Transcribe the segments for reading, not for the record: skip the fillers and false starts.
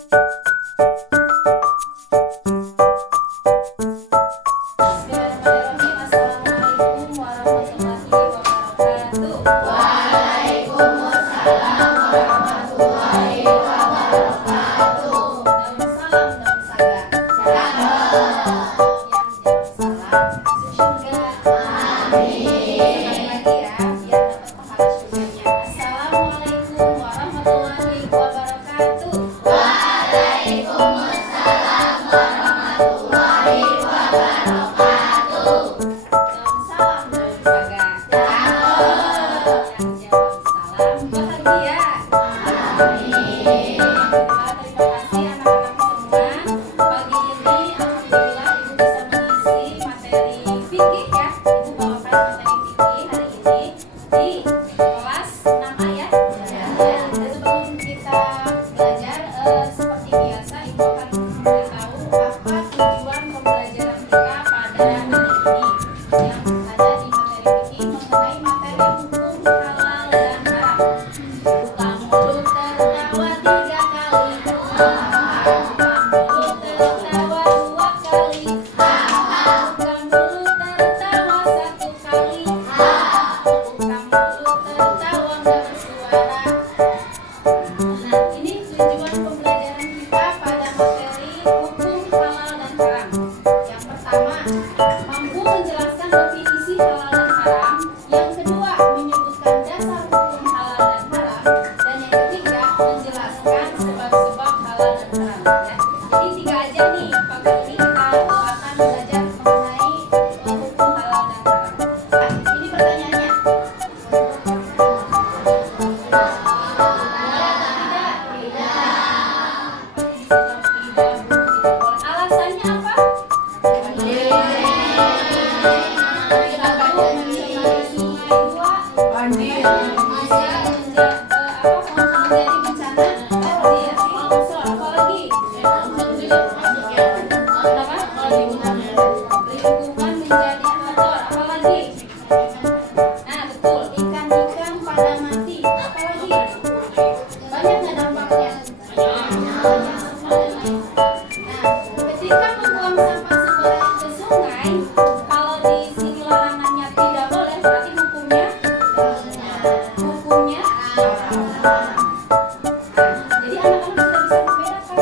Assalamualaikum warahmatullahi wabarakatuh. Waalaikumsalam warahmatullahi wabarakatuh. Daun salam, daun saga. Yang jawab salam masuk surga. Sekali lagi ya, biar dapat pahala surganya. Assalamualaikum warahmatullahi wabarakatuh. Waalaikumsalam warahmatullahi wabarakatuh. Daun salam, daun saga. Yang jawab salam bahagia. Alhamdulillah, terima kasih anak-anak semua. Pagi ini alhamdulillah Ibu bisa mengisi materi fikih ya. Ibu bawakan materi fikih hari ini di kelas 6A ya. Dan sebelum kita belajar seperti biasa Ibu akan memberitahu apa tujuan pembelajaran kita pada hari ini yang ada di materi fikih mengenai materi hukum halal dan haram. Buka mulut tertawa 3 kali. Buka mulut tertawa 2 kali. Buka mulut tertawa 1 kali. Buka mulut tertawa nggak bersuara. Nah, ini tujuan pembelajaran kita pada materi hukum halal dan haram. Yang pertama, mampu menjelaskan definisi halal dan haram. Yang kedua, menyebutkan dasar hukum halal dan haram. Dan yang ketiga, menjelaskan sebab-sebab halal dan haram. Ya. Jadi 3 aja nih. Pagi ini kita akan belajar mengenai hukum halal dan haram. Nah, ini pertanyaannya. Alasannya apa? Menjadi bencana longsor, apalagi lingkungan menjadi kotor, apalagi nah betul, ikan-ikan pada mati, apalagi banyak nggak dampaknya? Nah, ketika membuang sampah sembarangan ke sungai, kalau di sini larangannya tidak boleh, berarti hukumnya jadi anak-anak sudah bisa membedakan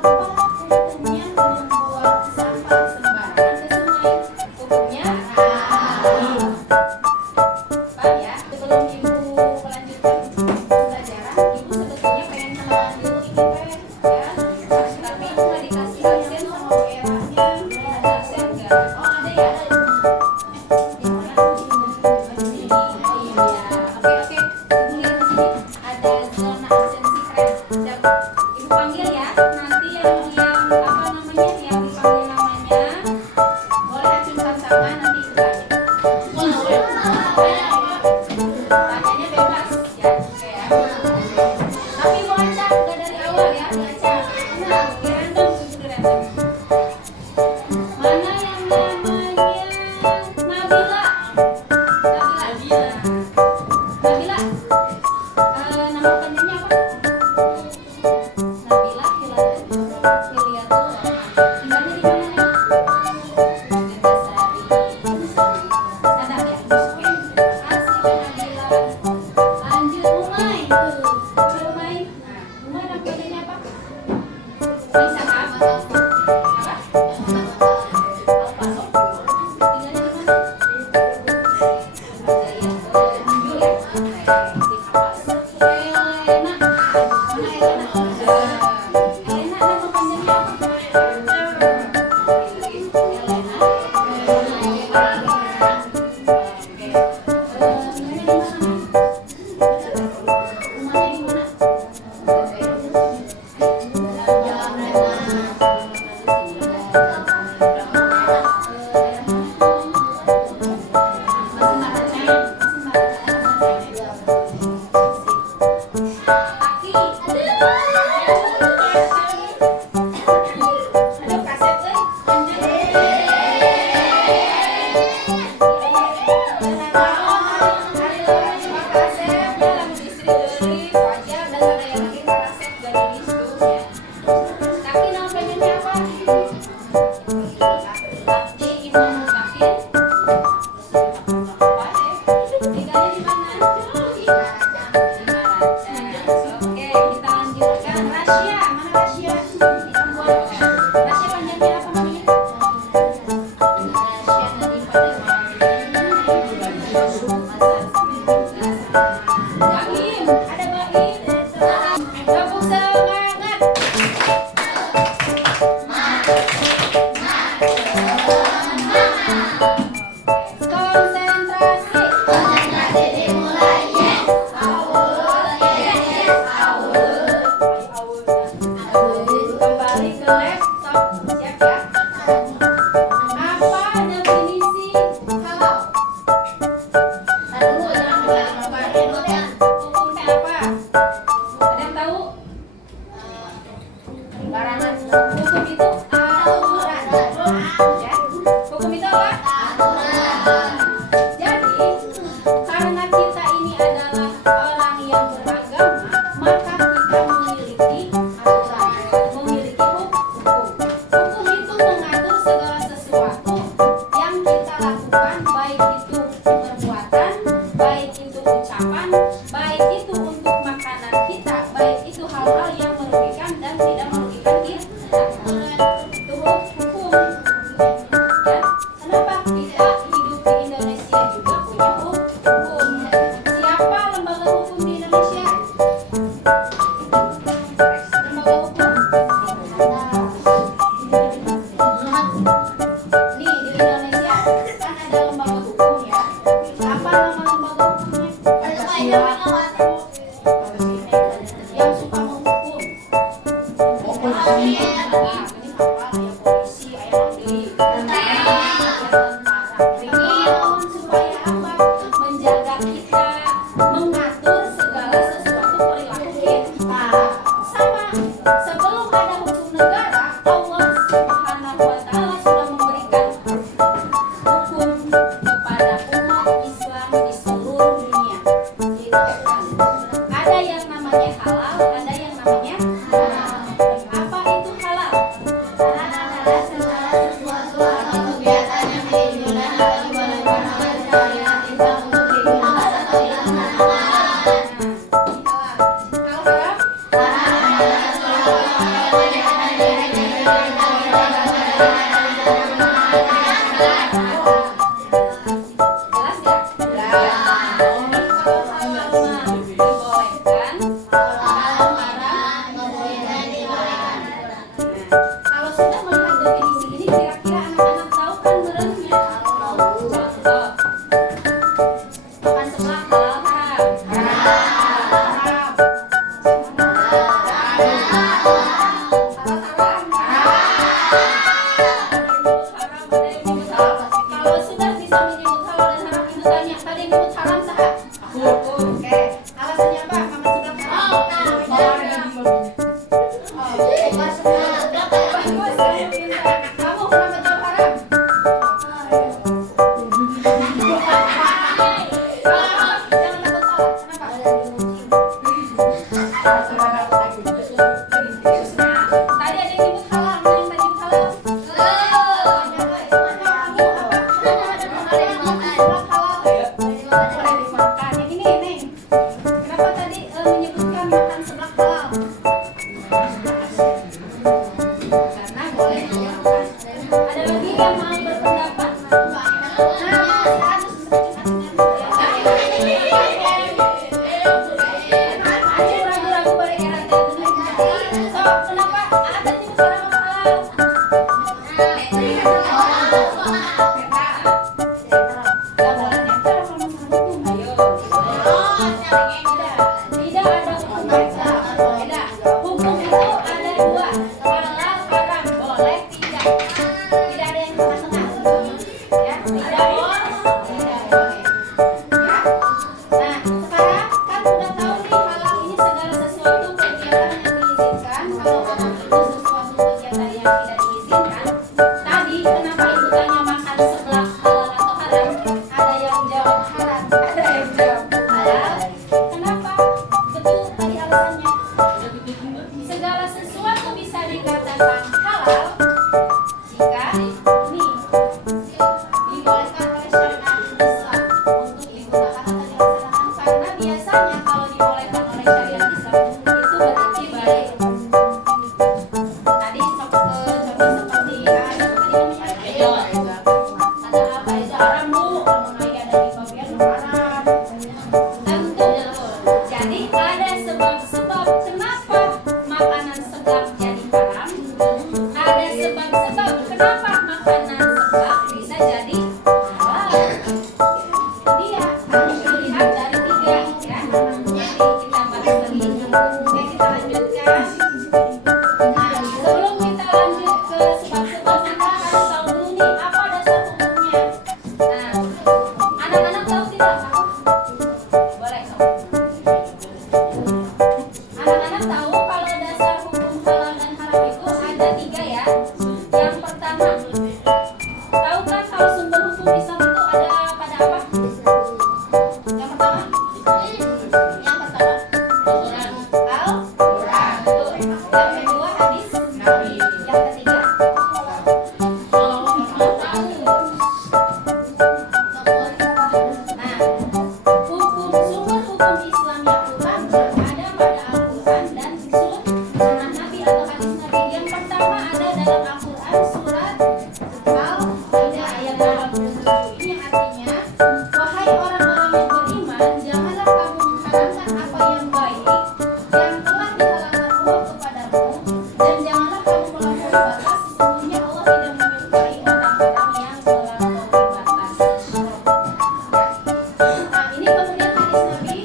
apa hukumnya membuang sampah sembarangan ke sungai. Hukumnya paham ya? Sebelum Ibu melanjutkan pembelajaran, Ibu sebetulnya pengen kenalan dulu ini ya. Tapi Ibu nggak dikasih absen sama WA-nya. Ada absen nggak? Oh ada ya. Di mana? Di sini. Oh iya. Oke. Ibu lihat di sini ada zona absen secret. Siap. Ibu panggil ya. Nanti yang apa namanya? Yang dipanggil namanya boleh acungkan tangan, nanti Ibu tanya. Tanyanya bebas ya. Oke ya. Tapi mau acak nggak dari awal ya, diacak. Nah, di random, di random. Mana yang namanya Nabila? Nabila. Nama panjangnya apa? Nabila Hiliatul Rahman. Tinggalnya di mana nih? Neglasari. Sadap ya? Oke. Terima kasih Nabila. Lanjut Umay. Umay. Nah, Umay nama panjangnya apa? Rasya, mana Rasya? Rasya panjangnya apa namanya? Rasya Nadiem Baim, ada Baim. Tepuk semangat. Konsentrasi. Konsentrasi dimulai. Yes. Kembali ke laptop. Siap ya? Apa definisi halal? Dulu jangan lupa Hukumnya apa? Ada yang tahu? barangan Hukum itu aturan. Ya. Hukum itu apa? aturan. Jadi, karena kita ini adalah orang yang beragama, maka kita memiliki aturan, memiliki hukum. Hukum itu mengatur segala sesuatu yang kita lakukan, baik itu perbuatan, baik itu ucapan, baik itu untuk makanan kita, baik itu hal-hal yang merugikan dan tidak merugikan kita. Itu hukum. Ya, kenapa kita hidup di Indonesia juga punya hukum? Siapa lembaga hukum di Indonesia? Lembaga hukum? Nih di Indonesia kan ada lembaga hukum ya. Apa nama lembaga hukumnya? Yang suka menghukum. Polisi. Nah, ini apa? Ya polisi, ayam di. Supaya apa? Menjaga kita, mengatur segala sesuatu perilaku kita. Sama, sebelum ada hukum negara, Allah Subhanahu wa Ta'ala sudah memberikan hukum kepada umat Islam di seluruh dunia. Gitu kan. Ada yang namanya halal, ada yang namanya haram. Apa itu halal? Adalah segala sesuatu atau kegiatan yang diizinkan atau dibolehkan oleh syariat Islam untuk digunakan atau dilaksanakan. Kalau haram? Haram adalah sesuatu atau kegiatan yang diizinkan atau dibolehkan oleh syariat Islam untuk digunakan. Jelas nggak? Kalau halal mah dibolehkan, kalau haram Kemudian dibolehkan. kalau sudah melihat definisi ini, kira-kira anak-anak tahu kan merentnya? Contoh, makan seblak halal haram? Haram. Kalau sudah bisa menyebut halal dan haram, ibu tanya, tadi yang nyebut haram saha? Aku. Oke. Alasannya apa? Makan seblak haram? Bagus, kamu pintar. Kamu kenapa tahu haram? Jangan takut salah. Kenapa? Nah, tadi ada yang nyebut halal, mana yang tadi nyebut halal? Boleh dimakan. Yang ini, Neng. Kenapa tadi menyebutkan makan seblak halal? kedua hadis Nabi. Yang ketiga nah, sumber-hukum Islam yang utama ada pada Al-Quran dan sunnah Nabi atau hadis Nabi. Yang pertama ada dalam Al-Quran surat Al-Maidah ayat 87. Ini artinya, wahai orang-orang yang beriman, janganlah kamu mengharamkan apa yang baik yang telah dihalalkan Allah kepadamu, dan janganlah kamu melampaui batas. Sesungguhnya Allah tidak menyukai orang-orang yang melampaui batas. Nah, ini kemudian hadis Nabi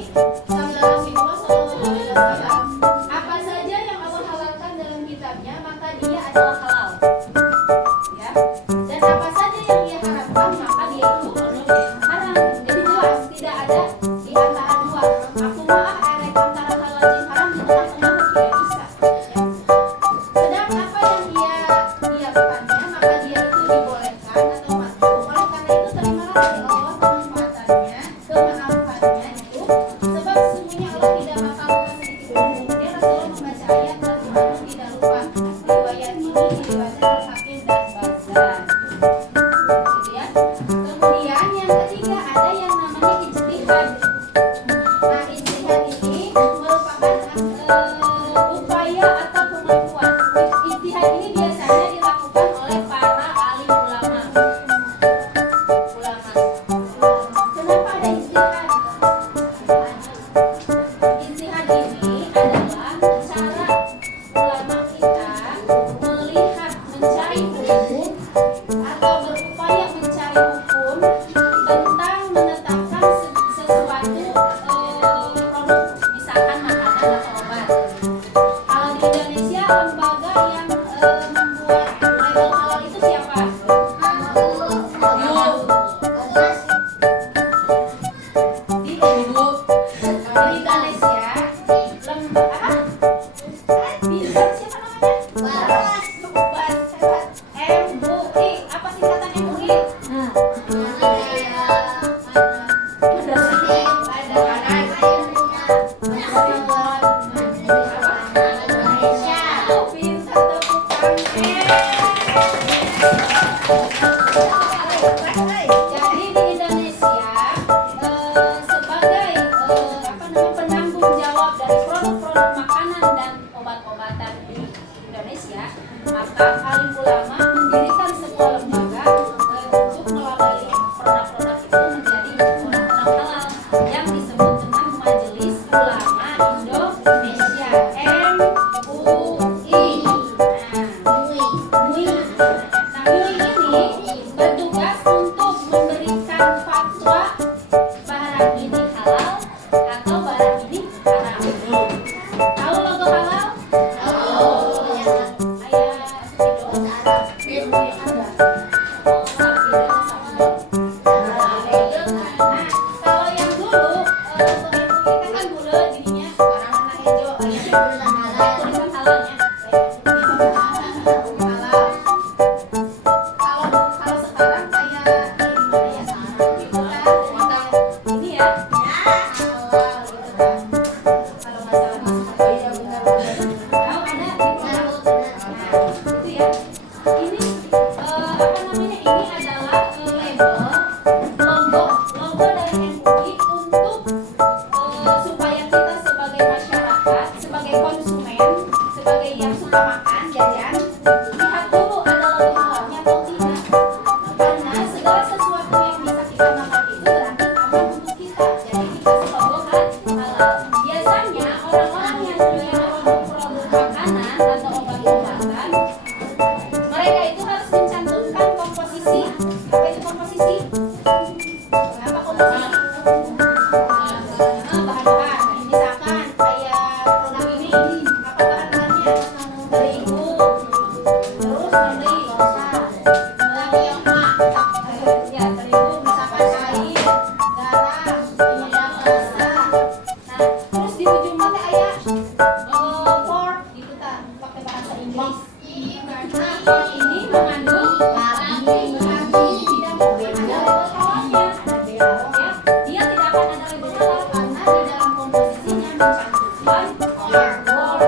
sabda Rasulullah SAW, apa saja yang Allah halalkan dalam kitabnya maka dia adalah halal, ya. Dan apa saja yang dia haramkan maka dia itu haram. Jadi jelas tidak ada di antara dua. Aku maaf erek antara halal dan haram di tengah-tengah tidak bisa. Ya. Sedang apa yang dia diapakannya maka dia itu dibolehkan atau makruh. Oleh karena itu terimalah dari Allah kemanfaatannya, kemaafannya itu, sebab sesungguhnya Allah tidak bakal lupa sedikit pun. Kemudian Rasulullah membaca ayat lalu tidak lupa. Riwayat ini diriwayatkan Al-Hakim dan Bazzar. Gitu ya. Kemudian yang ketiga ada yang namanya ijtihad. Nah, ijtihad ini merupakan upaya atau kemampuan. Ijtihad ini biasanya dilakukan oleh para alim ulama. Kenapa ada ijtihad? Ijtihad ini adalah cara ulama kita melihat, mencari hukum atau berupaya mencari hukum tentang menetapkan sesuatu produk, misalkan makanan atau obat. Kalau di Indonesia lembaga yang membuat label halal itu siapa? Di Indonesia lembaga bisa siapa namanya? MUI. Apa singkatan MUI? Jadi di Indonesia sebagai penanggung jawab dari produk-produk makanan dan obat-obatan di Indonesia, maka alim ulama mendirikan sebuah lembaga untuk melabeli produk-produk itu menjadi produk-produk halal yang disebut dengan Majelis Ulama Indonesia MUI. MUI ini bertugas untuk memberikan fatwa barang ini halal atau barang ini haram. Tahu logo halal? Kalau yang dulu kita kan gula jadinya warna hijau, tulisan halalnya halal. Kalau sekarang kayak gimana ya, gitu kan, ini ya halal gitu kan. Kalau nggak salah masuk ya benar-benar. Tahu ada di mana? Itu ya. Ini apa namanya? Ini adalah label logo dari MUI untuk supaya kita sebagai masyarakat, sebagai konsumen, sebagai yang suka makan, jajan, lihat dulu ada logo halalnya atau tidak. Karena segala sesuatu yang bisa kita makan itu berarti aman untuk kita. Jadi dikasih logo halal. Biasanya orang-orang yang jual produk-produk makanan atau obat-obatan, mereka itu harus mencantumkan komposisi. Apa itu komposisi? Apa komposisi? Bahan-bahan. Misalkan kayak produk ini, apa bahan-bahannya? Terigu, terus nanti ya terigu, misalkan air, garam, penyedap rasa. Nah, terus di ujung mata ayah pork gitu kan, pakai bahasa Inggris. Nah, pork ini mengandung berarti tidak mungkin ada label halalnya. Ya, dia tidak akan ada label halal karena di dalam komposisinya mencantumkan pork.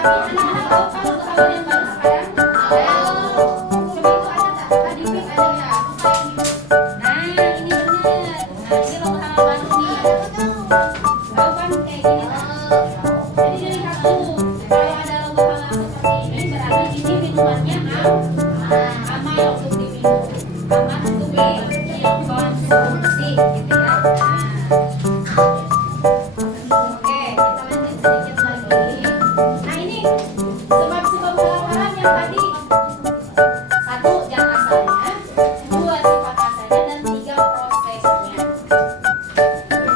Tapi anak-anak tahu kalau kehaluan yang baru sekarang? Coba itu ada tak? Tadi Pip ada ya? Nah, ini benar. Nah, ini logo halal baru nih. Tahu kan kayak gini kan? Jadi dilihat dulu. Kalau ada logo halal seperti ini, berarti ini minumannya aman untuk diminum, aman untuk dikonsumsi, gitu ya. Oke, kita lanjut sedikit lagi. Nah ini sebab-sebab haram yang tadi. Satu, zat asalnya. Dua, sifat asalnya. Dan tiga, prosesnya.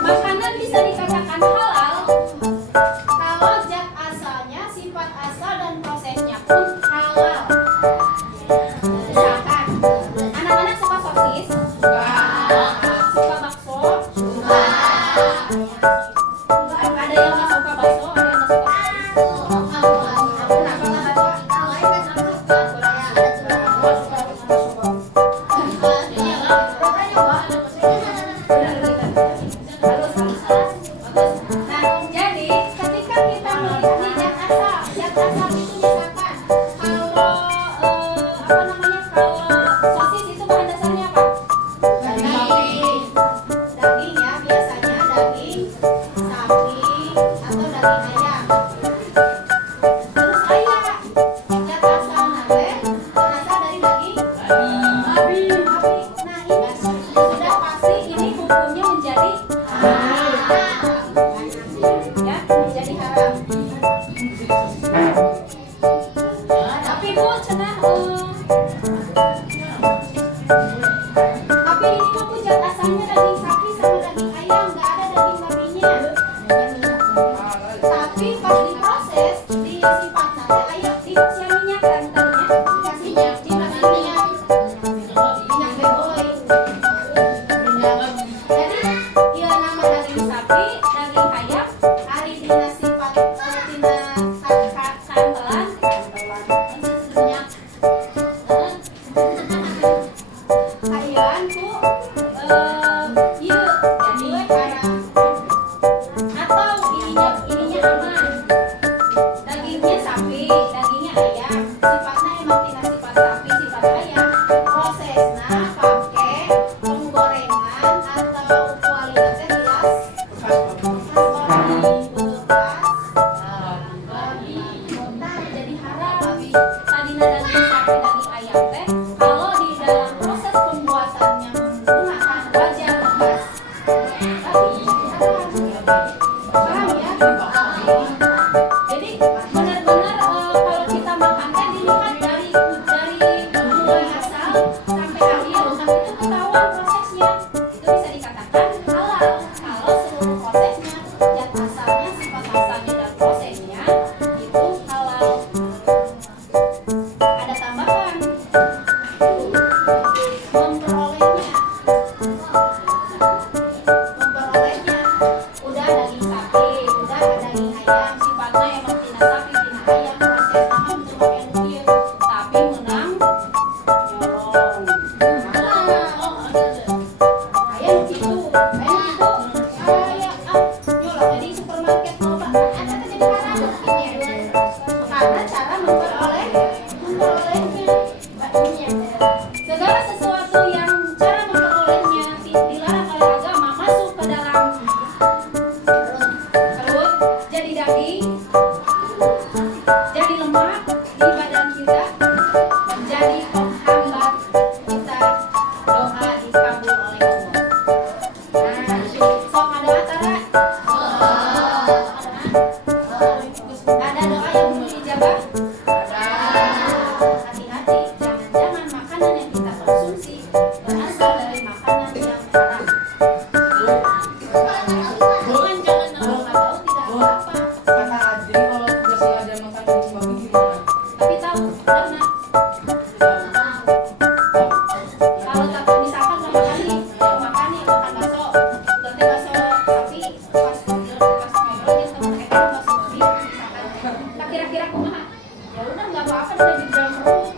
Makanan bisa dikatakan halal kalau zat asalnya, sifat asal, dan prosesnya pun halal. Misalkan, anak-anak suka sosis? Suka bakso? Ada yang nggak suka bakso? Ada yang nggak suka? Kenapa nggak suka? Nah, jadi ketika kita melihat nih zat asal itu misalkan kalau apa namanya, kalau sosis itu bahan dasarnya apa? Daging ya, biasanya daging sapi atau daging ayam. Terus ayam zat asal nate berasal dari daging babi. Nah ini sudah pasti ini hukumnya menjadi haram, ya, menjadi haram. Tapi Bu cenah tapi ini mah Bu zat asalnya daging sapi sama daging ayam, nggak ada daging babinya. Tapi pas diproses di sifat nate ayam dikasih minyak kan tadinya, dikasih minyak beboy. Jadi dia nama daging sapi, daging ayam, hari dina sifat tina kantelan minyak ayam ku ieu jadi haram. Atau ininya aman, dagingnya sapi, dagingnya ayam, sifatnya emang tina sifat sapi, sifat ayam, prosesnya pakai penggorengan atau kualitasnya jelas babi, jadi haram. Tadina daging sapi, daging ayam teh kalau di dalam proses pembuatannya menggunakan wajan bekas babi haram. Paham ya? Jadi benar-benar kalau kita makan teh dilihat dari mulai asal sampai akhir, itu ketahuan prosesnya. Itu bisa dikatakan halal kalau seluruh prosesnya, zat asalnya, sifat asalnya, dan prosesnya itu halal. Ada tambahan, memperolehnya udah daging sapi, udah daging ayam, sifatnya emang tina sapi, tina ayam, proses sama untuk pakai nuyuk, tapi menang nyolong. Ayam gitu, nyolong jadi supermarket loba. Ada jadi haram karena cara memperolehnya. Segala sesuatu yang cara memperolehnya dilarang oleh agama masuk ke dalam perut, jadi daging, jadi lemak di badan kita, menjadi penghambat kita doa dikabul oleh Allah. Nah, sok ada atara? Ada doa yang belum dijabah? Hati-hati, jangan-jangan makanan yang kita konsumsi berasal dari makanan yang haram. Kalau nggak tahu tidak apa-apa. Kata Adri kalau udah sih ada makan daging babi gimana? Tapi tahu, karena kalau tak misalkan makan bakso, berarti bakso sapi, pas ngobrol aja sama mereka bakso babi, misalkan. Tak kira-kira kumaha? Ya udah nggak apa-apa, udah di dalam perut.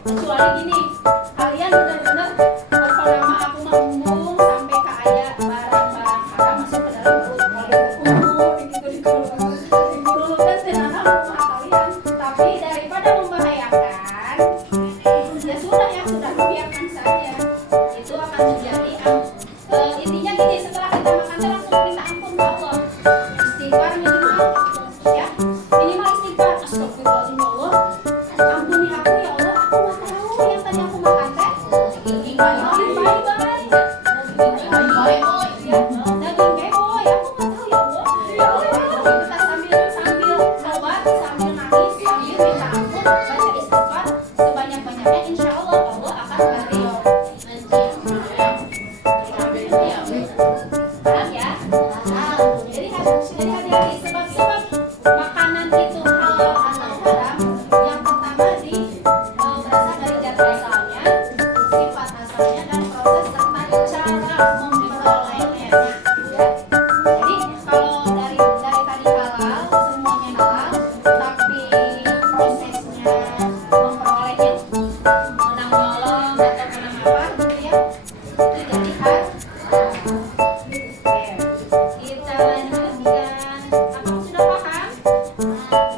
Kecuali gini, kalian benar-benar kalau nama aku mah umum memperolehnya. Jadi kalau dari tadi halal, semuanya halal, tapi prosesnya memperolehnya menang nyolong atau menang apa gitu ya, itu jadi haram. Oke, kita lanjutkan. Apakah sudah paham?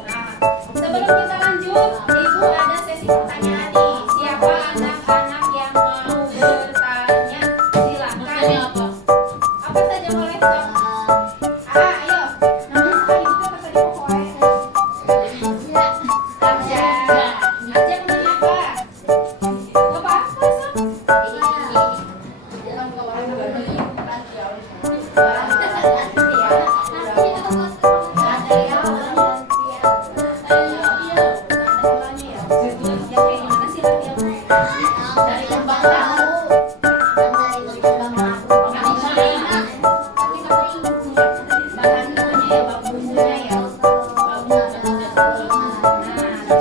Nah, sebelum kita lanjut, Ibu ada sesi pertanyaan nih. Siapa anak-anak yang mau bertanya? Silakan. Apa saja boleh, Sok? Ayo. Namanya sekali juga apa tadi pokoknya? Arja. Arja kenapa? Gak apa-apa, Sok. Dari kembang tahu.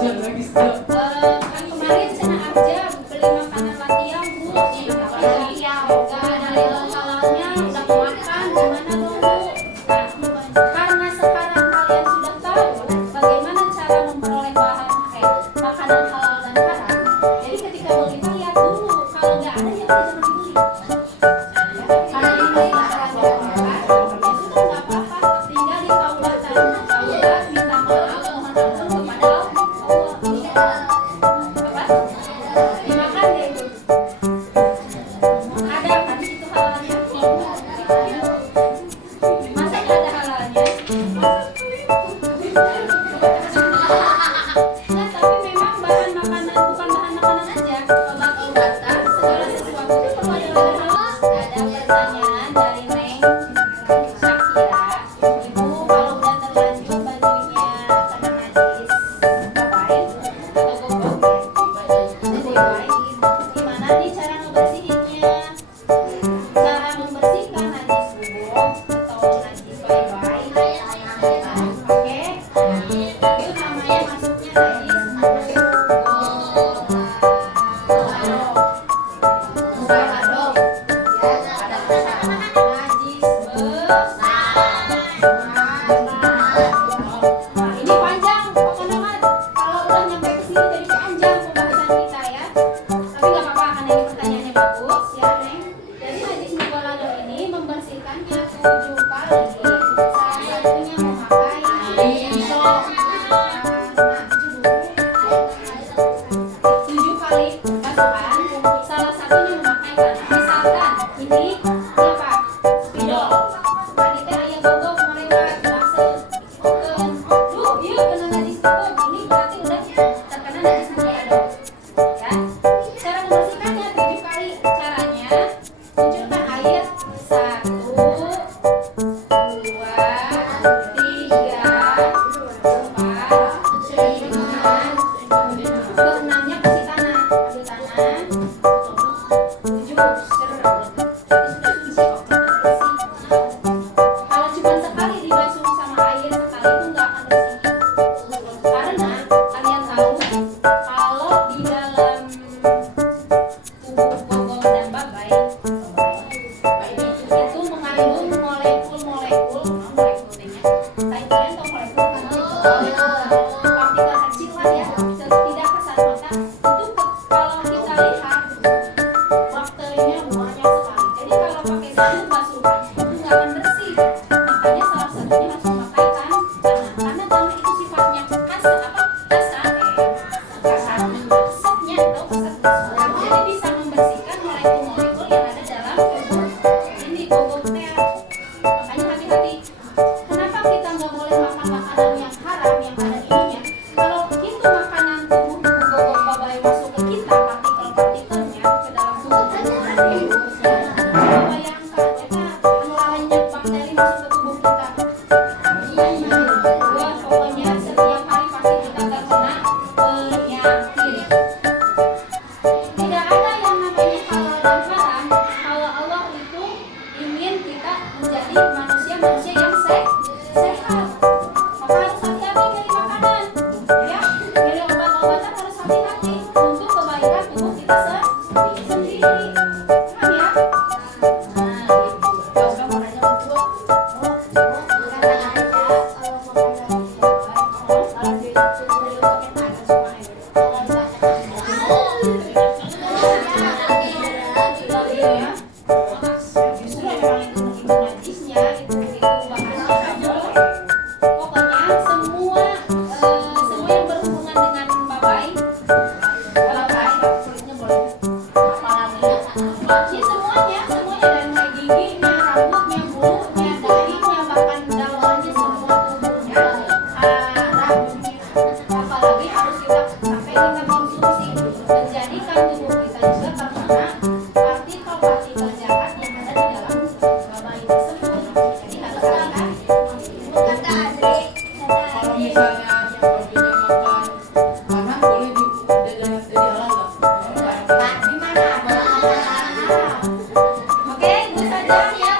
Jangan lagi sedap. Kan kemarin Cina Arja beli makanan latihan Bu, gak ada label halalnya, udah makan gimana dong Bu? Nah, karena sekarang kalian sudah tahu bagaimana cara memperoleh makanan halal dan haram, jadi ketika beli mah lihat dulu, kalau nggak ada ya jangan dibeli. Karena ini nggak ada ya sudah nggak apa-apa, tinggal ditaubatkan, taubat minta maaf mohon ampun kepada Allah. Apa? Dimakan deh itu. Ada kan di situ halalnya? Masa nggak ada halalnya? Nah, tapi memang bahan makanan bukan bahan makanan aja, obat-obatan segala sesuatu itu perlu ada label halal. Ada pertanyaan dari Neng Syakira. Ibu kalau udah terlanjur bajunya kena najis, ngapain? Atau gogok ya? Bajunya gimana nih cara ngebersihinnya? Cara membersihkan najis gogok atau najis bye-bye? Oke, itu namanya masuknya najis musahadoh. Ada najis Nah, ini panjang pokoknya mah kalau udah nyampe ke sini jadi panjang pembahasan kita ya. Tapi nggak apa-apa karena ini pertanyaannya bagus ya, Neng. Jadi najis mubahadoh ini membersihkannya 7 kali. Salah satunya memakai pisau. Nah, 7 kali masukkan. Salah satunya memakai tanah. Misalkan ini apa? Spidol. Tadi teh aya gogok melewat masuk. Duh, ieu kena najis gogok. Ini berarti udah terkena najis mubahadoh. Ya. Cara membersihkannya 7 kali. Caranya kucurkan air 1, 2, 3, 4, 5, keenamnya kasih tanah. Ambil tanah. 7. Kalau cuma sekali dibasuh sama air sekali itu nggak akan bersih. Karena kalian tahu kalau di dalam tubuh gogok dan babai itu mengandung molekul-molekul, molekul-molekul kalian tahu molekul kan? Partikel kecil lah ya, tidak kasat mata. Itu kalau kita lihat bakterinya banyak sekali. Jadi kalau pakai sabun basuhan itu nggak akan bersih. Makanya salah satunya harus memakai tanah. Karena tanah itu sifatnya kasar, kasatnya atau kasat. Jadi bisa membersihkan molekul-molekul yang ada dalam tubuh ini gogoknya. Makanya hati-hati. Kenapa kita nggak boleh makan makanan yang haram yang ada ininya? Kalau itu makanan tubuh gogok babai masuk ke kita, partikel-partikelnya ke dalam tubuh kita, bayangkan kita penularannya bakteri masuk ke tubuh kita. Wah, pokoknya setiap hari pasti kita terkena penyakit. Tidak ada yang namanya halal dan haram. Kalau Allah itu ingin kita menjadi manusia-manusia yang sehat. Maka harus hati-hati milih makanan. Ya, milih obat-obatan harus hati-hati untuk kebaikan tubuh kita sendiri. Paham ya? Nah, belajar siap